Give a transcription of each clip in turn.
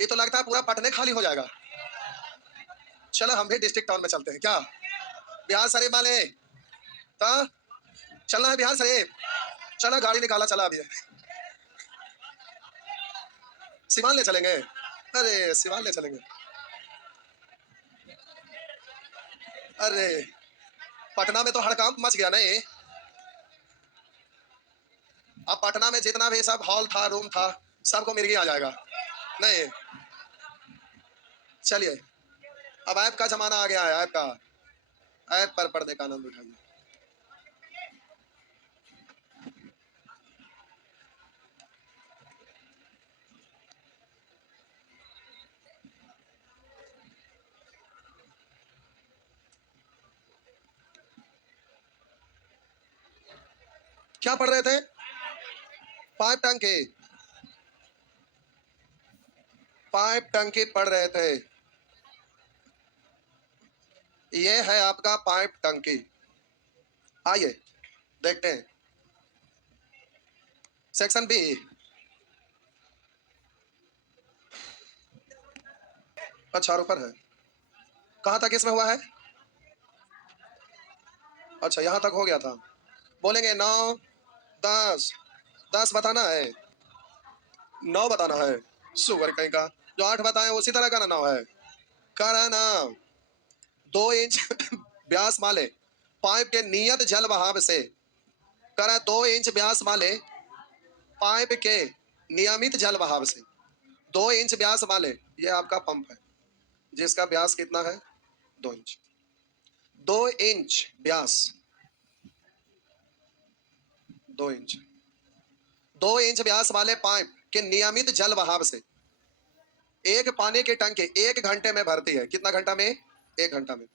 ये तो लगता है पूरा पटने खाली हो जाएगा। चलो हम भी डिस्ट्रिक्ट टाउन में चलते हैं क्या, बिहार शरीफ वाले। तो चलना है बिहार शरीफ, चलो गाड़ी निकाला, चला अभी सिवान ले चलेंगे। अरे सिवान ले चलेंगे। अरे पटना में तो हड़कंप मच गया नहीं। अब पटना में जितना भी सब हॉल था, रूम था, सबको मिर्गी आ जाएगा नहीं। चलिए अब ऐप का जमाना आ गया है, ऐप का, ऐप पर पढ़ने का आनंद उठाइए। क्या पढ़ रहे थे? पाइप टंकी, पाइप टंकी पढ़ रहे थे। ये है आपका पाइप टंकी। आइए देखते हैं सेक्शन बी। अच्छा ऊपर है, कहाँ तक इसमें हुआ है? अच्छा यहाँ तक हो गया था। बोलेंगे 9 10, 10 बताना है, 9 बताना है। सुअर कहीं का, जो 8 बताए उसी तरह का ना 9 है। करा ना 2 इंच व्यास वाले पाइप के नियत जल बहाव से, करा 2 इंच व्यास वाले पाइप के नियमित जल बहाव से, 2 इंच व्यास वाले, ये आपका पंप है जिसका व्यास कितना है? 2 इंच। 2 इंच व्यास, 2 इंच, 2 इंच व्यास वाले पाइप के नियमित जल बहाव से एक पानी की टंकी 1 घंटे में भरती है। कितना घंटा में? 1 घंटा में।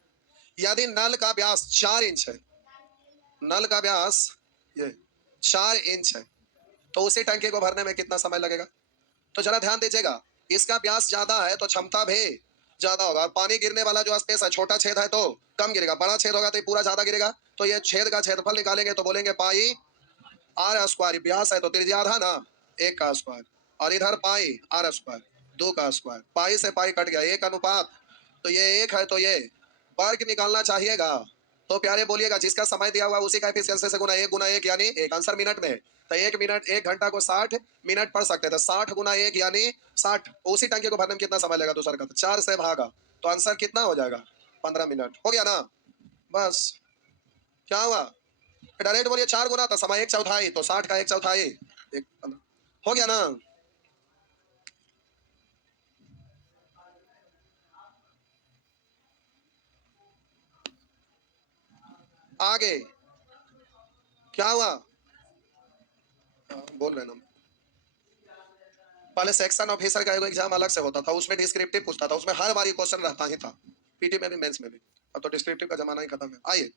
यदि नल का व्यास 4 इंच है, नल का व्यास ये 4 इंच है, तो उसी टंकी को भरने में कितना समय लगेगा? तो जरा ध्यान दीजिएगा, इसका व्यास ज्यादा है तो क्षमता भी ज्यादा होगा। और पानी गिरने वाला जो स्पेस है, छोटा छेद है तो कम गिरेगा, बड़ा छेद होगा तो ये पूरा ज्यादा गिरेगा। तो ये छेद का क्षेत्रफल निकालेंगे तो बोलेंगे पाई आर स्क्वायर। व्यास है तो त्रिज्या आधा ना, 1 का स्क्वायर, और इधर पाई आर स्क्वायर, 2 का स्क्वायर। पाई से पाई कट गया, 1 अनुपात, तो ये 1 है तो ये वर्ग निकालना चाहिएगा। तो प्यारे बोलिएगा, जिसका समय दिया हुआ उसी का एफिशिएंसी से गुना 1 गुना 1 यानी 1। आंसर मिनट में है तो 1 मिनट, 1 घंटा को 60 मिनट पढ़ सकते थे। 60 गुना 1 यानी 60। उसी टंकी को भरने में कितना समय लगेगा दूसरा का? 4 से भागा तो आंसर कितना हो जाएगा? 15 मिनट। हो गया ना? बस। क्या हुआ? डायरेक्ट बोलिए 4 गुना तो समय 1/4, तो 60 का 1/4, 15। हो गया ना? आगे क्या हुआ? बोल रहे ना, पहले सेक्शन ऑफिसर का एग्जाम अलग से होता था, उसमें डिस्क्रिप्टिव पूछता था, उसमें हर बार क्वेश्चन रहता ही था, पीटी में भी मेंस में भी। अब तो डिस्क्रिप्टिव का जमाना ही खत्म है। आइए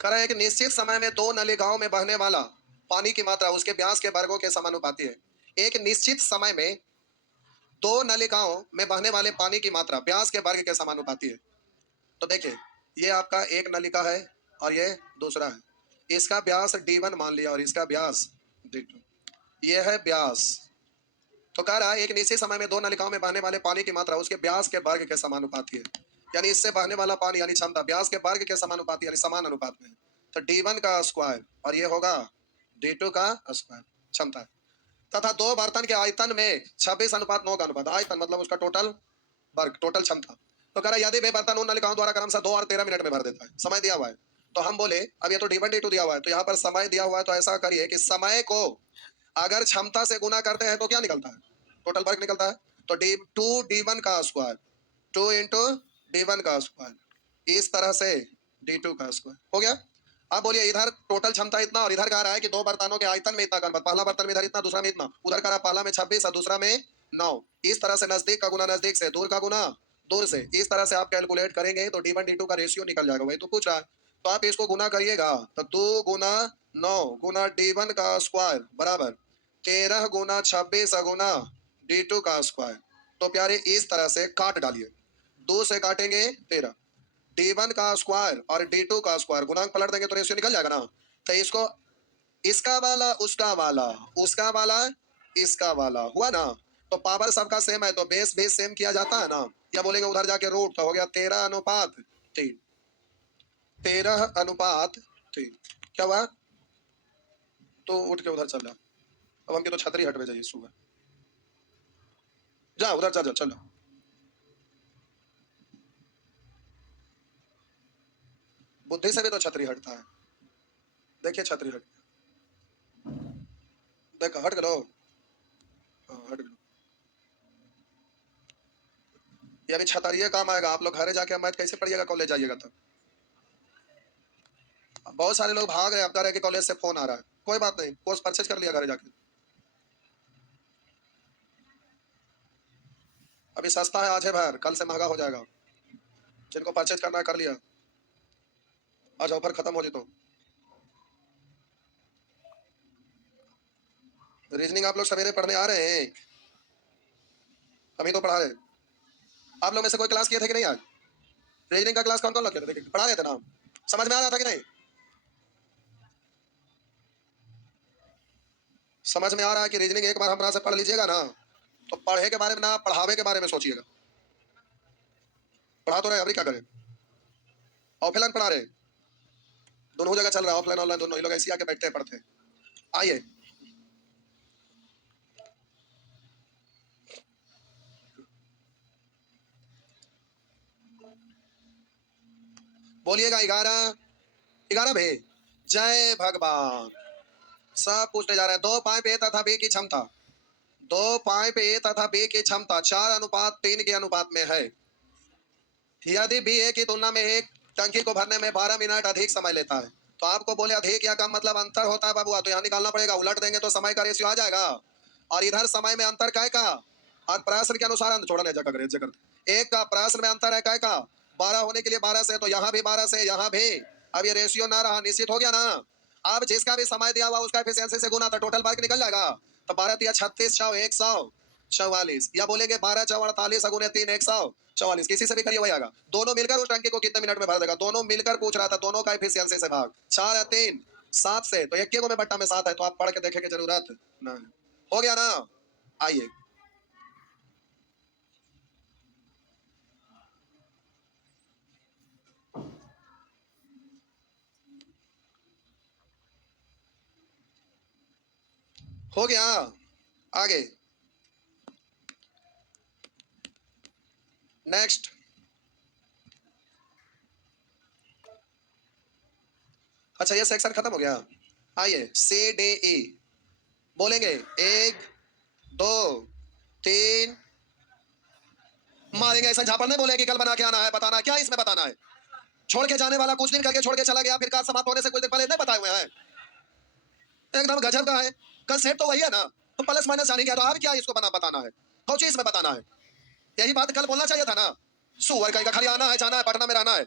कह रहे हैं कि निश्चित समय में 2 नलिकाओं में बहने वाला पानी की मात्रा उसके व्यास के वर्गों के समानुपाती है। एक निश्चित समय में 2 नलिकाओं में बहने वाले पानी की मात्रा व्यास के वर्ग के समानुपाती है। तो देखिए, ये आपका एक नलिका है और ये दूसरा है। इसका व्यास D1 मान लिया और इसका व्यास D2, ये है व्यास। तो कह रहा है एक निश्चित समय में 2 नलिकाओं में बहने वाले पानी की मात्रा उसके व्यास के वर्ग के समानुपाती है। यानी इससे बहने वाला पानी यानी क्षमता व्यास के वर्ग के समानुपाती यानी समान अनुपात में है। तो D1 का स्क्वायर और ये होगा D2 का स्क्वायर क्षमता है। तथा 2 बर्तन के आयतन में 26:9 का अनुपात, आयतन मतलब उसका टोटल वर्ग, टोटल क्षमता। तो कह रहा है यदि वे बर्तन उन नलिकाओं द्वारा क्रमशः 2 और 13 मिनट में भर देता है, समय दिया हुआ है। तो हम बोले अब ये तो D1 D2 दिया हुआ है, तो यहाँ पर समय दिया हुआ है, तो ऐसा करिए कि समय को अगर क्षमता से गुना करते हैं तो क्या निकलता है? टोटल वर्क निकलता है। तो D1 का स्क्वायर 2 इंटू D1 का स्क्वायर, इस तरह से D2 का स्क्वायर हो गया। अब बोलिए इधर टोटल क्षमता इतना और इधर कह रहा है कि 2 बर्तनों के आयतन में इतना का अनुपात, पहला बर्तन में इधर इतना, दूसरा में इतना। उधर कह रहा पहला में 26 और दूसरा में 9। इस तरह से नजदीक का गुना नजदीक से, दूर का गुना दूर से, इस तरह से आप कैलकुलेट करेंगे तो D1 D2 का रेशियो निकल जाएगा। वही तो पूछ रहा है, तो आप इसको गुना करिएगा तो 2 गुना 9 गुना D1 का स्क्वायर बराबर 13 गुना 26 गुना D2 का स्क्वायर। तो प्यारे इस तरह से काट डालिए, 2 से काटेंगे 13, D1 का स्क्वायर और D2 का स्क्वायर, गुणांक पलट देंगे तो रेशियो निकल जाएगा ना। तो इसको इसका वाला उसका वाला उसका वाला इसका वाला हुआ ना। तो पावर सबका सेम है तो बेस बेस सेम किया जाता है ना। या बोलेंगे उधर जाके रूट, तो हो गया 13:3। 13:3 क्या हुआ? तो उठ के उधर चल जा। अब हमकी तो छतरी हटवे जाइए सुबह। जा उधर चल जा, चल जा। बुद्धि से भी तो छतरी हटता है। देखिए छतरी हट, देखो हट गलो। हाँ, हट गलो। ये अभी छतरिये काम आएगा। आप लोग घरे जाके मैथ कैसे पढ़िएगा कॉलेज जाइएगा तब। बहुत सारे लोग भाग रहे हैं, अब कह रहे हैं कि कॉलेज से फोन आ रहा है। कोई बात नहीं, कोर्स परचेज कर लिया घरे जाके। अभी सस्ता है, आज है भर, कल से महंगा हो जाएगा। जिनको परचेज करना है कर लिया, आज ऑफर खत्म हो जी। तो रीजनिंग आप लोग सवेरे पढ़ने आ रहे हैं, अभी तो पढ़ा रहे। आप लोग में से कोई क्लास किए थे कि नहीं आज? रीजनिंग का क्लास कौन कौन लगते थे? देखिए पढ़ा रहे थे ना, समझ में आ रहा था कि नहीं? समझ में आ रहा है कि रीजनिंग एक बार हमारा से पढ़ लीजिएगा ना, तो पढ़े के बारे में ना पढ़ावे के बारे में सोचिएगा। पढ़ा तो रहे, अभी क्या करें? ऑफलाइन पढ़ा रहे, दोनों जगह चल रहा है, ऑफलाइन ऑनलाइन दोनों। ये लोग ऐसे आके बैठते हैं पढ़ते हैं। आइए बोलिएगा 11 11 भे। जय भगवान। सब पूछने जा रहे हैं। 2 पाइप ए तथा बी की क्षमता, 2 पाइप ए तथा बी की क्षमता 4:3 के अनुपात में है। यदि बी ए की तुलना में एक टंकी को भरने में 12 मिनट अधिक समय लेता है, तो आपको बोले अधिक या कम मतलब अंतर होता है बाबुआ, तो यहाँ निकालना पड़ेगा। उलट देंगे तो समय का रेशियो आ जाएगा, और इधर समय में अंतर काय का, और प्रश्न के अनुसार छोड़ा नहीं जगह जगह एक का प्रश्न में अंतर है काय का 12 होने के लिए 12 से, तो यहाँ भी 12 से यहाँ भी। अब ये रेशियो ना रहा, निश्चित हो गया ना। अब जिसका भी समय दिया हुआ उसका एफिशिएंसी से गुना, तो टोटल मार्क निकल जाएगा। तो 12×3 = 36, 144, या बोलेंगे 12×4 = 48, अगुने 3 144, किसी से भी करिए वही आएगा। दोनों मिलकर उस टंकी को कितने मिनट में भर देगा? दोनों मिलकर पूछ रहा था, दोनों का एफिशिएंसी से भाग 4 या 3 7 से, तो एक में बट्टा में 7 है, तो आप पढ़ के देखे की जरूरत नहीं। हो गया ना। आइए हो गया, आगे नेक्स्ट। अच्छा ये सेक्शन खत्म हो गया। आइए सी डी ई बोलेंगे 1 2 3। मारेंगे ऐसा झापड़ नहीं बोले कि कल बना के आना है, बताना क्या इसमें बताना है। छोड़ के जाने वाला कुछ दिन करके छोड़ के चला गया, फिर कार समाप्त होने से कुछ दिन पहले नहीं बताए हुए हैं। एकदम गजब का है। कंसेप्ट तो वही है ना, तो प्लस माइनस जाने गया, तो अब क्या इसको बना बताना है, कौन चीज में बताना है? यही बात कल बोलना चाहिए था ना। सुअर कहीं का, खाली आना है जाना है, पटना में रहना है,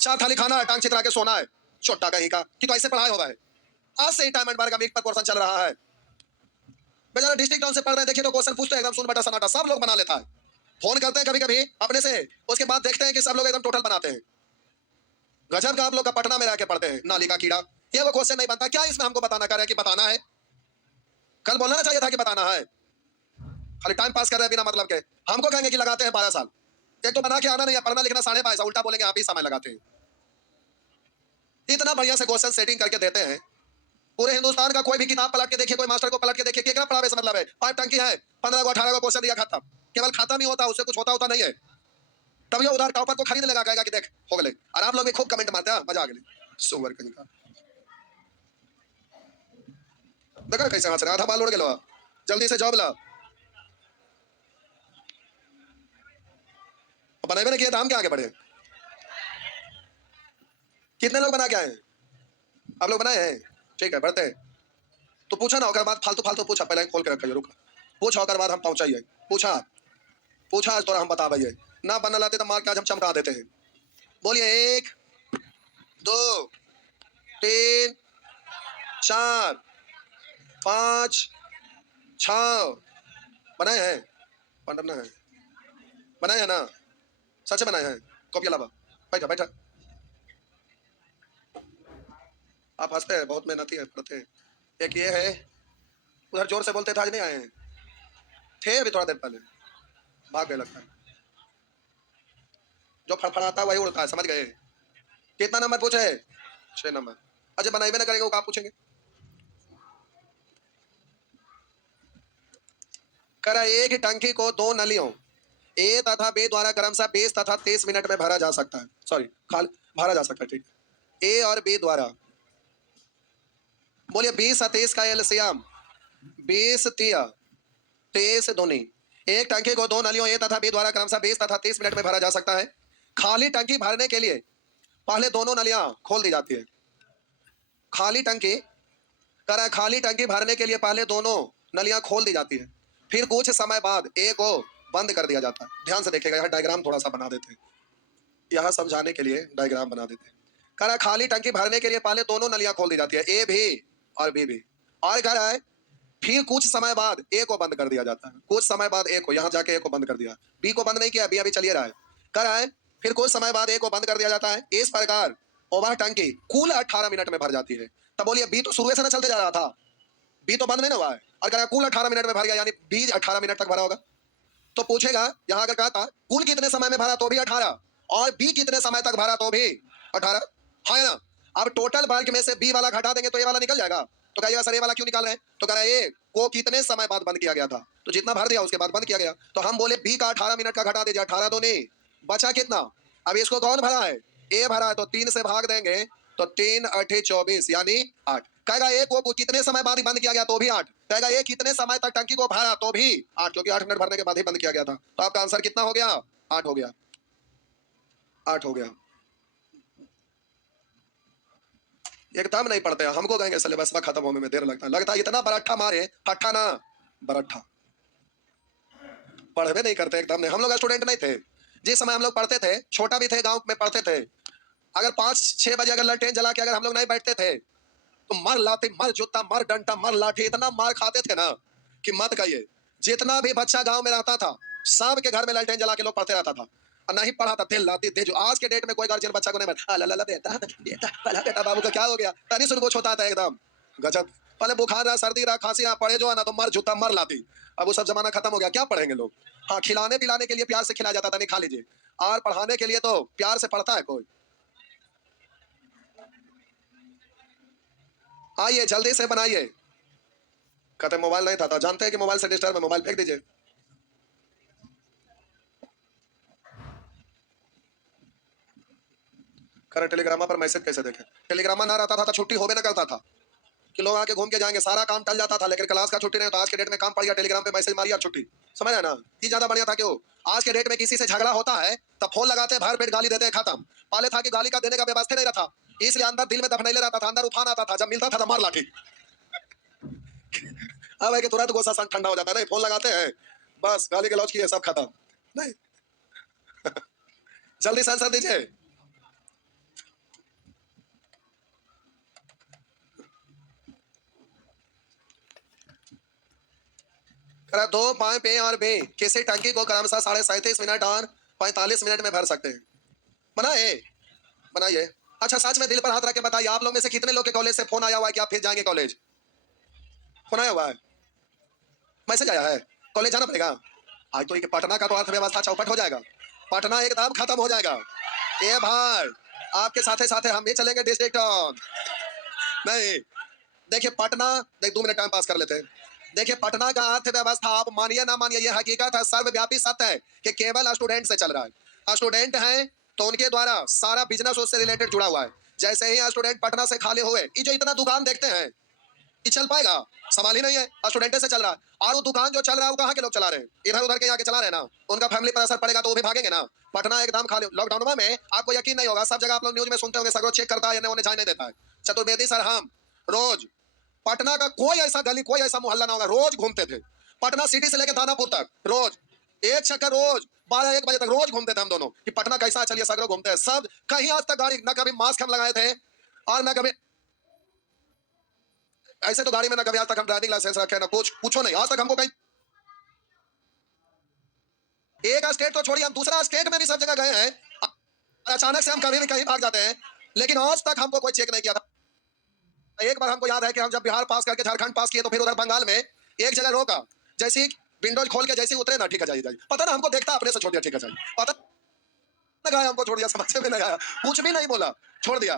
4 थाली खाना है, टांग चित्रा के सोना है, छोटा कहीं का कि तो ऐसे पढ़ाई होगा है। आज से ही टाइम एंड बार का वीक पर पोर्शन चल रहा है। बेचारा डिस्ट्रिक्ट टाउन से पढ़ रहे हैं, देखिए तो क्वेश्चन पूछते हैं एकदम सुन बटा सनाटा, सब लोग बना लेता है। फोन करते हैं कभी कभी अपने से, उसके बाद देखते हैं कि सब लोग एकदम टोटल बनाते हैं। गजब का आप लोग का, पटना में रह के पढ़ते हैं, नाली का कीड़ा। ये वो क्वेश्चन नहीं बनता क्या इसमें हमको बताना कर रहे हैं कि बताना है? कल बोलना चाहिए था कि बताना है। खाली टाइम पास कर रहे हैं बिना मतलब के। हमको कहेंगे कि लगाते हैं 12 साल। एक तो बना के आना नहीं है, पढ़ना लिखना 22.5, उल्टा बोलेंगे आप ही समय लगाते हैं। इतना बढ़िया से क्वेश्चन सेटिंग करके देते हैं। पूरे हिंदुस्तान का कोई भी किताब पलट के देखिए, कोई मास्टर को पलट के देखिए, क्या पढ़ावे से मतलब है? पाइप टंकी है, 15 को 18 को क्वेश्चन दिया खत्म। केवल खाता नहीं होता, उससे कुछ होता होता नहीं है। तभी उधर टॉपर को खरीदने लगा, कहेगा कि देख हो गए। और आप लोग भी खूब कमेंट मारते हैं, मजा आ गई। सुअर कहीं का, देखा कैसे हंस रहा, आधा बाल उड़ गया। जल्दी से जॉब ला, बनेबे नहीं किया तो हम क्या आगे बढ़े? कितने लोग बना के आए? आप लोग बनाए हैं, ठीक है बढ़ते हैं। तो पूछा ना, होकर बाद फालतू फालतू पूछा, पहले खोल के रखा रुक। पूछा होकर बाद हम पहुंचाइए। पूछा पूछा आज तो हम बता भैया, ना बनना लाते तो मार के आज हम चमका देते हैं। बोलिए 1 2 3 4 5 6 बनाए हैं। पंद्रह है बनाए हैं ना, सच बनाए हैं, कॉपी अलावा। बैठा बैठा। आप हंसते हैं, बहुत मेहनती है, पढ़ते हैं। एक ये है, उधर जोर से बोलते थे, आज नहीं आए हैं, थे अभी थोड़ा देर पहले, भाग गए लगता है। जो फड़फड़ाता है वही उड़ता है, समझ गए। कितना नंबर पूछे? 6 नंबर। अच्छा बनाइए ना करेंगे, वो कहाँ पूछेंगे। करा एक ही टंकी को दो नलियों ए तथा बी द्वारा क्रमशः 20 तथा 30 मिनट में भरा जा सकता है। सॉरी, खाली भरा जा सकता है, ठीक। ए और बी द्वारा, बोलिए 20 और 30 का एलसीएम, 20 तिया 30 दूनी। एक टंकी को दो नलियों ए तथा बी द्वारा क्रमशः 20 तथा 30 मिनट में भरा जा सकता है। खाली टंकी भरने के लिए पहले दोनों नलियां खोल दी जाती है। खाली टंकी, करा खाली टंकी भरने के लिए पहले दोनों नलियां खोल दी जाती है, फिर कुछ समय बाद ए को बंद कर दिया जाता है। ध्यान से देखिएगा, यह डायग्राम थोड़ा सा बना देते हैं, यह समझाने के लिए डायग्राम बना देते हैं। कह रहा है खाली टंकी भरने के लिए पहले दोनों नलियां खोल दी जाती है, ए भी और बी भी। और कह रहा है फिर कुछ समय बाद ए को बंद कर दिया जाता है। कुछ समय बाद ए को, यहां जाके ए को बंद कर दिया, बी को बंद नहीं किया, बी अभी चलिए रहा है। कह रहा है फिर कुछ समय बाद ए को बंद कर दिया जाता है। इस प्रकार ओवर टंकी कुल 18 मिनट में भर जाती है। तब बोलिए बी तो शुरू से ना चलते जा रहा था, बी तो बंद नहीं ना हुआ है, और कह रहा है कुल 18 मिनट में भर गया, यानी बी 18 मिनट तक भरा होगा। तो पूछेगा यहां अगर कहा था कुल कितने समय में भरा तो भी 18, और बी कितने समय तक भरा तो भी 18, है ना। अब टोटल वर्ग में से बी वाला घटा देंगे तो ये वाला निकल जाएगा। तो कहिएगा सर ये वाला क्यों निकाल रहे हैं, तो कह रहा है ए को कितने समय बाद बंद किया गया था, तो जितना भर दिया उसके बाद बंद किया गया। तो हम बोले बी का 18 मिनट का घटा दीजिए, 18 दूनी बचा कितना। अब इसको कौन भरा है, ए भरा है, तो 3 से भाग देंगे तो 3 8 24 यानी 8। कहेगा ए को कितने समय बाद बंद किया गया तो भी 8। कहेगा ए कितने समय तक टंकी को भरा तो भी 8, क्योंकि 8 मिनट भरने के बाद ही बंद किया गया था। तो आपका आंसर कितना हो गया, 8 हो गया, 8 हो गया। एकदम नहीं पढ़ते हैं, हमको कहेंगे सिलेबस में खत्म होने में देर लगता है इतना बरट्ठा मारे, फट्ठा ना बरट्ठा, पढ़वे नहीं करते एकदम नहीं। हम लोग स्टूडेंट नहीं थे जिस समय हम लोग पढ़ते थे, छोटा भी थे, गांव में पढ़ते थे। अगर 5-6 बजे अगर ललटेन जला के अगर हम लोग नहीं बैठते थे तो मर लाठी, मर जूता, मर डंडा, मर लाठी, इतना मार खाते थे ना कि मत कहिए। जितना भी बच्चा गांव में रहता था सब के घर में लालटेन जला के लोग पढ़ते रहता था, और नहीं पढ़ा था तेल लाती थे। जो आज के डेट में कोई गार्जियन बच्चा को नहीं बैठा ला ला बेटा बेटा पढ़ा बेटा, बाबू का क्या हो गया, तनी सुन कुछ होता था एकदम गजब। पहले बुखार रहा, सर्दी रहा, खांसी रहा, पढ़े जो है ना तो मर जूता मर लाती। अब वो सब जमाना खत्म हो गया, क्या पढ़ेंगे लोग। हाँ, खिलाने पिलाने के लिए प्यार से खिलाया जाता था, नहीं खा लीजिए, और पढ़ाने के लिए तो प्यार से पढ़ता है कोई। आइए जल्दी से बनाइए। कहते मोबाइल नहीं था, तो जानते हैं कि मोबाइल से डिस्टर्ब है, मोबाइल फेंक दीजिए। करे टेलीग्रामा पर मैसेज कैसे देखें, टेलीग्रामा ना रहता था तो छुट्टी होवे ना करता था कि लोग आके घूम के जाएंगे, सारा काम टल जाता था। लेकिन क्लास का छुट्टी नहीं, तो आज के डेट में काम पड़ गया, टेलीग्राम पे मैसेज मारिया छुट्टी, समझ है ना। ये ज्यादा बढ़िया था। क्यों, आज के डेट में किसी से झगड़ा होता है तब फोन लगाते हैं, भर पेट गाली देते हैं, खत्म। पहले था कि गाली का देने का व्यवस्था नहीं रहता, इसलिए अंदर दिल में दफनैले रहता था, अंदर उफान आता था, जब मिलता था तो मार लाठी। अब है कि तुरंत गुस्सा ठंडा हो जाता है, नहीं फोन लगाते हैं बस गाली गलौज किए सब खत्म। नहीं, जल्दी से आंसर दीजिए। करा 2 पाइप ए और बी किसी टंकी को क्रमशः 37.5 मिनट और 45 मिनट में भर सकते हैं। बनाए, बनाइए। अच्छा सच में दिल पर हाथ रख के बताइए, आप लोग में से कितने लोग के कॉलेज से फोन आया हुआ है कि आप फिर जाएंगे कॉलेज, फोन आया हुआ है, मैसेज आया है, कॉलेज जाना पड़ेगा। आज तो ये पटना का तो अर्थव्यवस्था चौपट हो जाएगा, पटना एकदम खत्म हो जाएगा। ए भाई, आपके साथे साथे हम भी चलेंगे डिस्ट्रिक्ट टाउन। नहीं, देखिए पटना, देख 2 मिनट टाइम पास कर लेते हैं। देखिए पटना का अर्थव्यवस्था, आप मानिए ना मानिए, ये हकीकत है, सर्वव्यापी सत्य है कि केवल स्टूडेंट से चल रहा है। स्टूडेंट हैं तो उनके द्वारा सारा बिजनेस उससे रिलेटेड जुड़ा हुआ है। जैसे ही स्टूडेंट पटना से खाली हुए, ये जो इतना दुकान देखते हैं ये चल पाएगा, सवाल ही नहीं है, स्टूडेंट से चल रहा है। और वो दुकान जो चल रहा है वो कहाँ के लोग चला रहे हैं, इधर उधर के यहाँ के चला रहे हैं ना, उनका फैमिली पर असर पड़ेगा तो वो भी भागेंगे ना। पटना एकदम खाली। लॉकडाउन में आपको यकीन नहीं होगा, सब जगह आप लोग न्यूज में सुनते होंगे, सगरो चेक करता है, उन्हें जाने देता है। चतुर्वेदी सर हम रोज पटना का कोई ऐसा गली, कोई ऐसा मोहल्ला ना होगा, रोज घूमते थे पटना सिटी से लेकर दानापुर तक, रोज एक चक्कर, रोज 12-1 बजे तक रोज घूमते थे हम दोनों कि पटना कैसा है, चलिए सगरो घूमते हैं सब। कहीं आज तक गाड़ी ना कभी मास्क हम लगाए थे, और ना कभी ऐसे तो गाड़ी में ना कभी आज तक हम ड्राइविंग लाइसेंस रखे ना कुछ, पूछो नहीं आज तक हमको कहीं। एक स्टेट तो छोड़िए, हम दूसरा स्टेट में भी सब जगह गए हैं। और अचानक से हम कभी भी कहीं भाग जाते हैं, लेकिन आज तक हमको कोई चेक नहीं किया था। एक बार हमको याद है कि हम जब बिहार पास करके झारखंड पास किए तो फिर उधर बंगाल में एक जगह रोका, जैसे ही विंडोज खोल के जैसे ही उतरे ना, ठीक है जाइए जाइए, पता ना हमको देखता अपने से छोड़ दिया, ठीक है जाइए, पता ना गया हमको छोड़ दिया, समझ में नहीं आया, कुछ भी नहीं बोला, छोड़ दिया,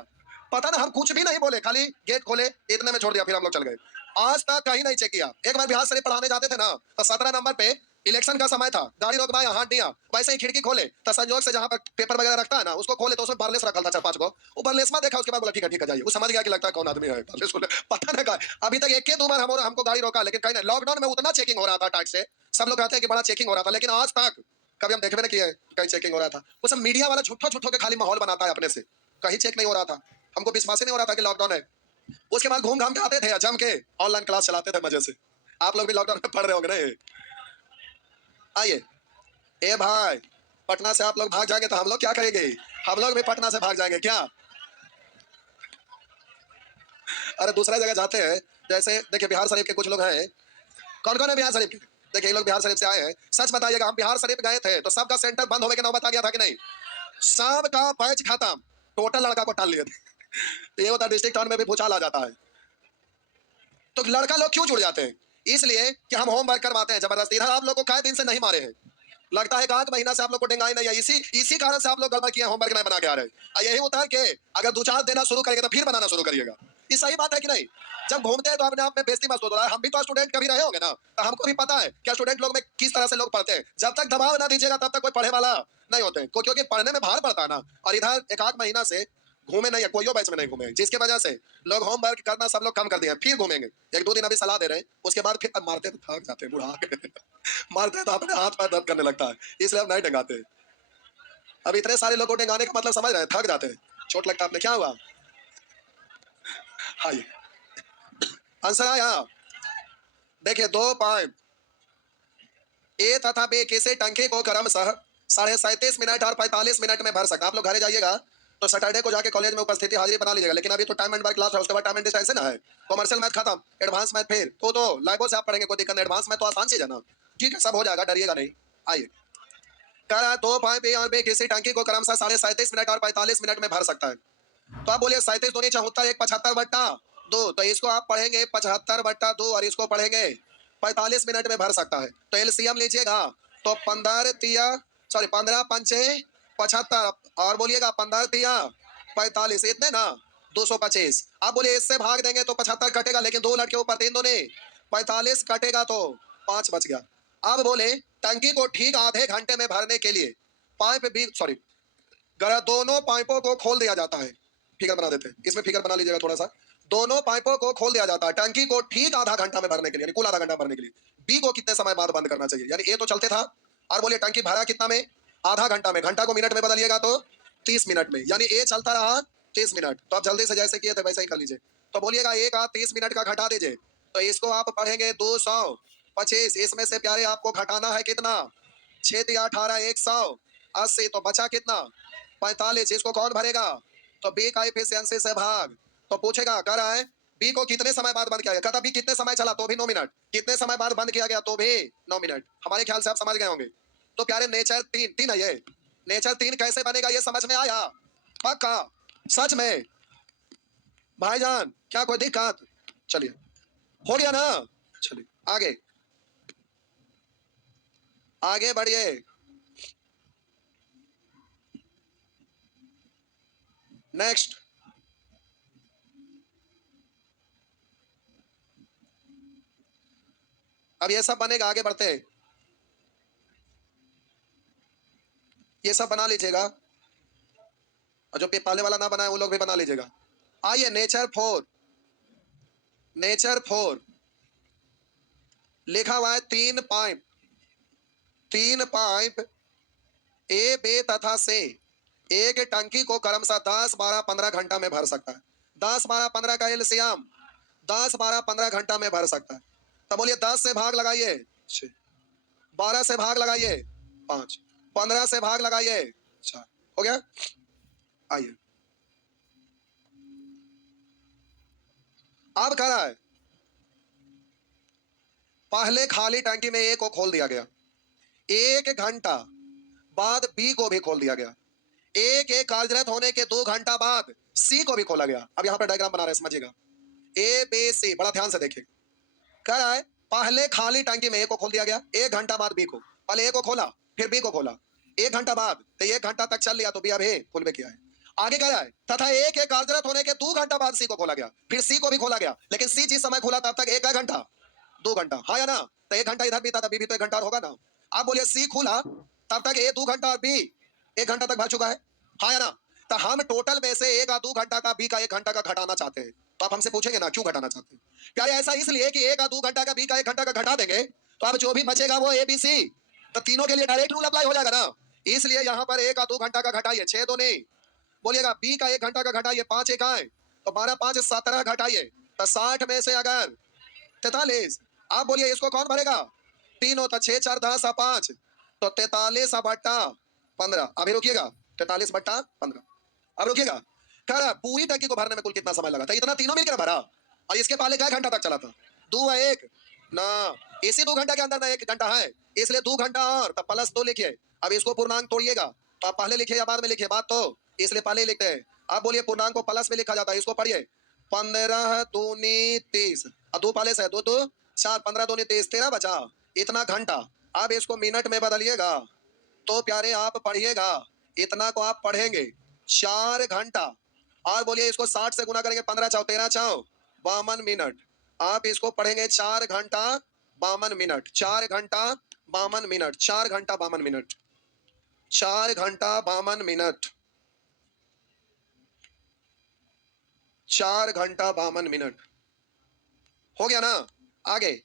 पता ना हम कुछ भी नहीं बोले, खाली गेट खोले इतने में छोड़ दिया, फिर हम लोग चल गए। आज तक कहीं नहीं चेक किया। एक बार बिहार शरीफ पढ़ाने जाते थे ना, तो 17 नंबर पे इलेक्शन का समय था, गाड़ी रोकवाया, हाथ दिया, वैसे ही खिड़की खोले तो संजोग से जहां पर पेपर वगैरह रखता है ना, उसको खोले तो उसमें बरलेस रखा था 4-5 को, वो बरलेस में देखा, उसके बाद बोला ठीक है जाइए, वो समझ गया कि लगता है कौन आदमी है बरलेस खोले, पता ना कहा। अभी तक एक के दो बार हमको गाड़ी रोका, लेकिन कहीं नहीं। लॉकडाउन में उतना चेकिंग हो रहा था टाइट से, सब लोग कहते हैं कि बड़ा चेकिंग हो रहा था, लेकिन आज तक कभी हम देखबे ना किए कहीं चेकिंग हो रहा था। वो सब मीडिया वाला झूठो झूठो के खाली माहौल बनाता है अपने से, कहीं चेक नहीं हो रहा था, हमको विश्वास ही नहीं हो रहा था कि लॉकडाउन है। उसके बाद घूम घाम के आते थे, जम के ऑनलाइन क्लास चलाते थे मजे से। आप लोग भी लॉकडाउन में पढ़ रहे होंगे ना। आइए, ए भाई, पटना से आप लोग भाग जाएंगे तो हम लोग क्या करेंगे? हम लोग भी पटना से भाग जाएंगे क्या? अरे दूसरा जगह जाते हैं, जैसे देखिए बिहार शरीफ के कुछ लोग हैं। कौन कौन है बिहार शरीफ के? देखिए ये लोग बिहार शरीफ से आए हैं, सच बताइएगा, हम बिहार शरीफ गए थे तो सबका सेंटर बंद होने के नौबत आ गया था कि नहीं? सबका बैच खत्म, टोटल लड़का को टाल लिए थे। तो ये होता है डिस्ट्रिक्ट टाउन में भी भूचाल आ जाता है। तो लड़का लोग क्यों जुड़ जाते हैं? इसलिए कि हम होमवर्क करवाते हैं जबरदस्ती। इधर आप लोग को कई दिन से नहीं मारे हैं, लगता है 1 महीना से आप लोग को डेंगाई नहीं है, इसी कारण से आप लोग गड़बड़ किए, होमवर्क नहीं बना के आ रहे। यही होता है कि अगर 2-4 देना शुरू करेंगे तो फिर बनाना शुरू करिएगा। ये सही बात है कि नहीं? जब घूमते हैं तो अपने आप में बेइज्जती महसूस होता है। हम भी तो स्टूडेंट कभी रहे होंगे ना, तो हमको भी पता है कि स्टूडेंट लोग में किस तरह से लोग पढ़ते हैं। जब तक दबाव ना दीजिएगा तब तक कोई पढ़े वाला नहीं होते, क्योंकि पढ़ने में भार पड़ता है ना। और इधर 1 महीना से घूमे नहीं है, कोई बैच में नहीं घूमे, जिसकी वजह से लोग होमवर्क करना सब लोग कम कर दिए, फिर घूमेंगे। 1-2 दिन अभी सलाह दे रहे हैं, उसके बाद फिर मारते तो थक जाते हैं, बुढ़ा के मारते हैं तो अपने हाथ पैर दर्द करने लगता है, इसलिए हम नहीं डंगाते। अब इतने सारे लोग को डंगाने का मतलब समझ रहे हैं, थक जाते हैं, चोट लगता है। आपने क्या हुआ? हाँ, ये आंसर आया। देखिए 2 पॉइंट, ए तथा बी किसी टंकी को क्रमशः 37.5 और 45 मिनट में भर सकता। आप लोग घर जाइएगा तो सैटरडे को जाके कॉलेज में उपस्थिति हाजिरी बना लीजिएगा, लेकिन अभी तो टाइम एंड वर्क क्लास है, उसके बाद टाइम एंड डिस्टेंस है ना है। कॉमर्शियल मैथ खत्म, एडवांस मैथ फिर तो लाइवो से आप पढ़ेंगे, कोई दिक्कत नहीं। एडवांस मैथ तो आसान चीज है ना, ठीक है, सब हो जाएगा, डरिएगा नहीं। आइए, कह रहा है 2 पॉइंट ए और बी किसी टंकी को क्रमशः 37.5 मिनट और 45 मिनट में भर सकता है। तो आप बोलिए 37 दूनी 74, एक 75/2, तो इसको आप पढ़ेंगे 75/2 और इसको पढ़ेंगे 45 मिनट में भर सकता है। तो एलसीएम लीजिएगा तो 15 तिया, सॉरी 15 पंचे 75, और बोलिएगा 15 तिया 45, इतने ना 225। आप बोलिए इससे भाग देंगे तो 75 कटेगा, लेकिन 2 लड़के ऊपर 3 दूनी 45 कटेगा तो 5 बच गया। अब बोले टंकी को ठीक आधे घंटे में भरने के लिए पाइप भी, सॉरी, दोनों पाइपों को खोल दिया जाता है। फिगर बना देते हैं, इसमें फिगर बना लीजिएगा थोड़ा सा। दोनों पाइपों को खोल दिया जाता है टंकी को ठीक आधा घंटा में भरने के लिए, यानी कुल आधा घंटा भरने के लिए। बी को कितने समय बाद बंद करना चाहिए? यानी ए तो चलते था, और बोलिए टंकी भरा कितना में? आधा घंटा में। घंटा को मिनट में बदलिएगा तो 30 मिनट में, यानी ए चलता रहा 30 मिनट। तो आप जल्दी से जैसे किए थे वैसे ही कर लीजिए। तो बोलिएगा एक आध 30 मिनट का घटा दीजिए, तो इसको आप पढ़ेंगे 225। इसमें से प्यारे आपको घटाना है कितना? 6 तिया 18, 180, तो बचा कितना? 45। इसको कौन भरेगा? तो बी का एफिशिएंसी से भाग। तो पूछेगा, कह रहा है बी को कितने समय बाद बंद किया गया? कहता बी कितने समय चला? तो भी 9 मिनट। कितने समय बाद बंद किया गया? तो भी 9 मिनट। हमारे ख्याल से आप समझ गए होंगे। तो प्यारे नेचर 3 है ये। नेचर 3 कैसे बनेगा ये समझ में आया? पक्का? सच में? भाईजान क्या कोई दिक्कत? चलिए, हो गया ना? चलिए आगे, आगे बढ़िए। नेक्स्ट, अब ये सब बनेगा, आगे बढ़ते हैं। ये सब बना लीजिएगा, और जो पहले वाला ना बनाए वो लोग भी बना लीजिएगा। आइए नेचर 4 लिखा हुआ है 3 पाइप ए बे तथा से एक टंकी को क्रमशः 10 12 15 घंटा में भर सकता है। 10 12 15 का एलसीएम 10 12 15 घंटा में भर सकता है। तो बोलिए 10 से भाग लगाइए 6, 12 से भाग लगाइए 5, 15 से भाग लगाइए 4, हो गया। आइए, अब कह रहा है पहले खाली टंकी में ए को खोल दिया गया, 1 घंटा बाद बी को भी खोल दिया गया। एक एक कार्यरत होने के 2 घंटा बाद सी को भी खोला गया। अब यहाँ पर डायग्राम बना रहे हैं, समझिएगा। ए बी सी, बड़ा ध्यान से देखिए। कह रहा है पहले खाली टंकी में ए को खोल दिया गया, 1 घंटा बाद बी को। पहले ए को खोला, फिर बी को खोला, 1 घंटा बाद, तो 1 घंटा तक चल लिया, तो बी अभी फुल में किया है। आगे कह रहा है तथा एक एक कार्यरत होने के 2 घंटा बाद सी को खोला गया, फिर सी को भी खोला गया, लेकिन सी जिस समय खोला तब तक 1 घंटा 2 घंटा, हाँ या ना? तो 1 घंटा इधर बीता था, बी भी तो 1 घंटा और होगा ना। आप बोलिए सी खुला तब तक ए 2 घंटा और बी 1 घंटा तक भाग चुका है, हाँ या ना? तो हम टोटल में से ए का 2 घंटा का, बी का 1 घंटा का घटाना चाहते हैं। तो आप हमसे पूछेंगे ना क्यों घटाना चाहते हैं? प्यारे ऐसा इसलिए कि ए का 2 घंटा का, बी का 1 घंटा का घटा देंगे तो अब जो भी बचेगा वो ए बी सी, तो तीनों के लिए डायरेक्ट रूल अप्लाई हो जाएगा ना। इसलिए यहाँ पर ए का 2 घंटा का घटाइए 6 2 नहीं, बोलिएगा बी का 1 घंटा का घटाइए 5 1 आए, तो 12 5 17 घटाइए, तो 60 में से अगर 43, आप बोलिए इसको कौन भरेगा? तीनों, तो 6 4 10 5, तो 43 बट्टा 15। अभी रुकिएगा, 43 बट्टा 15। अब रुकिएगा, कह पूरी टंकी को भरने में कुल कितना समय लगा था? इतना तीनों मिलकर भरा, और इसके पहले क्या घंटा तक चला था? 2 1 ना, इसी 2 घंटा के अंदर ना 1 घंटा है, इसलिए 2 घंटा और, तब प्लस 2 लिखिए। अब इसको पूर्णांक तोड़िएगा, तो आप पहले लिखिए या बाद में लिखिए? बात तो इसलिए पहले ही लिखते हैं। आप बोलिए पूर्णांक को प्लस में लिखा जाता है, इसको पढ़िए। 15 दूनी 30, और 2 पहले से 2 2 4, 15 दूनी 30, 13 बचा, इतना घंटा। अब इसको मिनट में बदलिएगा तो प्यारे आप पढ़िएगा, इतना को आप पढ़ेंगे 4 घंटा। और बोलिए इसको 60 से गुना करेंगे, 15 चाओ 13 चाओ 52 मिनट। आप इसको पढ़ेंगे 4 घंटा 52 मिनट, 4 घंटा 52 मिनट, 4 घंटा 52 मिनट, 4 घंटा 52 मिनट, 4 घंटा 52 मिनट। हो गया ना? आगे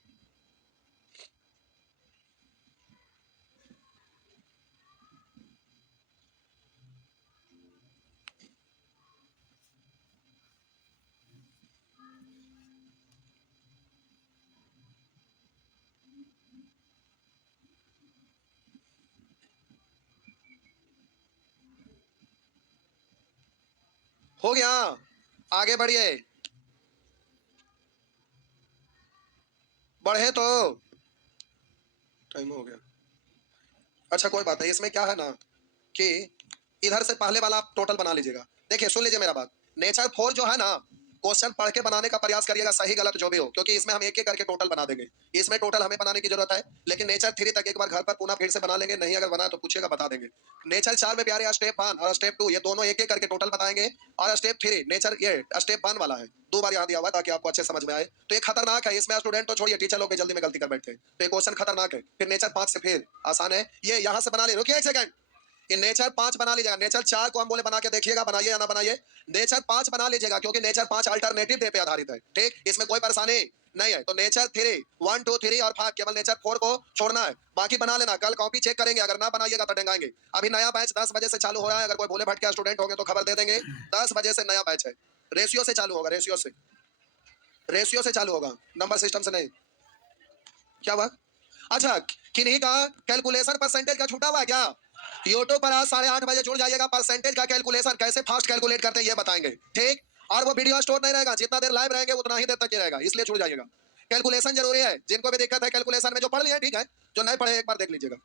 हो गया, आगे बढ़िए, बढ़े तो टाइम हो गया। अच्छा कोई बात नहीं, इसमें क्या है ना कि इधर से पहले वाला आप टोटल बना लीजिएगा। देखिए सुन लीजिए मेरा बात, नेचर 4 जो है ना, क्वेश्चन पढ़ के बनाने का प्रयास करिएगा, सही गलत जो भी हो, क्योंकि इसमें हम एक एक करके टोटल बना देंगे। इसमें टोटल हमें बनाने की जरूरत है, लेकिन नेचर 3 तक एक बार घर पर पुनः फिर से बना लेंगे, नहीं अगर बना तो पूछिएगा बता देंगे। नेचर 4 में प्यारे स्टेप 1 और स्टेप 2 ये दोनों एक एक करके टोटल बताएंगे, और स्टेप 3 नेचर ये स्टेप 1 वाला है, 2 बार यहाँ दिया हुआ है ताकि आपको अच्छे समझ में आए। तो ये खतरनाक है, इसमें स्टूडेंट तो छोड़िए, टीचर लोग भी जल्दी में गलती कर बैठते हैं, तो ये क्वेश्चन खतरनाक है। फिर नेचर 5 से फिर आसान है, ये यहाँ से बना ले, रुकिए 1 सेकंड। ये नेचर 5 बना लीजिएगा, नेचर 4 को हम बोले बना के देखिएगा, बनाइए या ना बनाइए, नेचर 5 बना लीजिएगा, क्योंकि नेचर 5 अल्टरनेटिव डे पे आधारित है, ठीक, इसमें कोई परेशानी नहीं है। तो नेचर 3 1 2 3 और 5, केवल नेचर 4 को छोड़ना है, बाकी बना लेना, कल कॉपी चेक करेंगे, अगर ना बनाइएगा तो डेंगाएंगे। अभी नया बैच 10 बजे से चालू हो रहा है, अगर कोई भोले भटके स्टूडेंट होंगे तो खबर दे देंगे, 10 बजे से नया बैच है, रेशियो से चालू होगा, रेशियो से चालू होगा, नंबर सिस्टम से नहीं। क्या हुआ? अच्छा, किन्हीं का कैलकुलेशन परसेंटेज का छूटा हुआ है क्या? यूट्यूब पर आज 8:30 बजे जुड़ जाइएगा, परसेंटेज का कैलकुलेशन कैसे फास्ट कैलकुलेट करते हैं ये बताएंगे, ठीक। और वो वीडियो स्टोर नहीं रहेगा, जितना देर लाइव रहेंगे उतना ही देर तक ही रहेगा, इसलिए जुड़ जाइएगा। कैलकुलेशन जरूरी है, जिनको भी दिक्कत है कैलकुलेशन में, जो पढ़ लिए ठीक है, जो नहीं पढ़े एक बार देख लीजिएगा।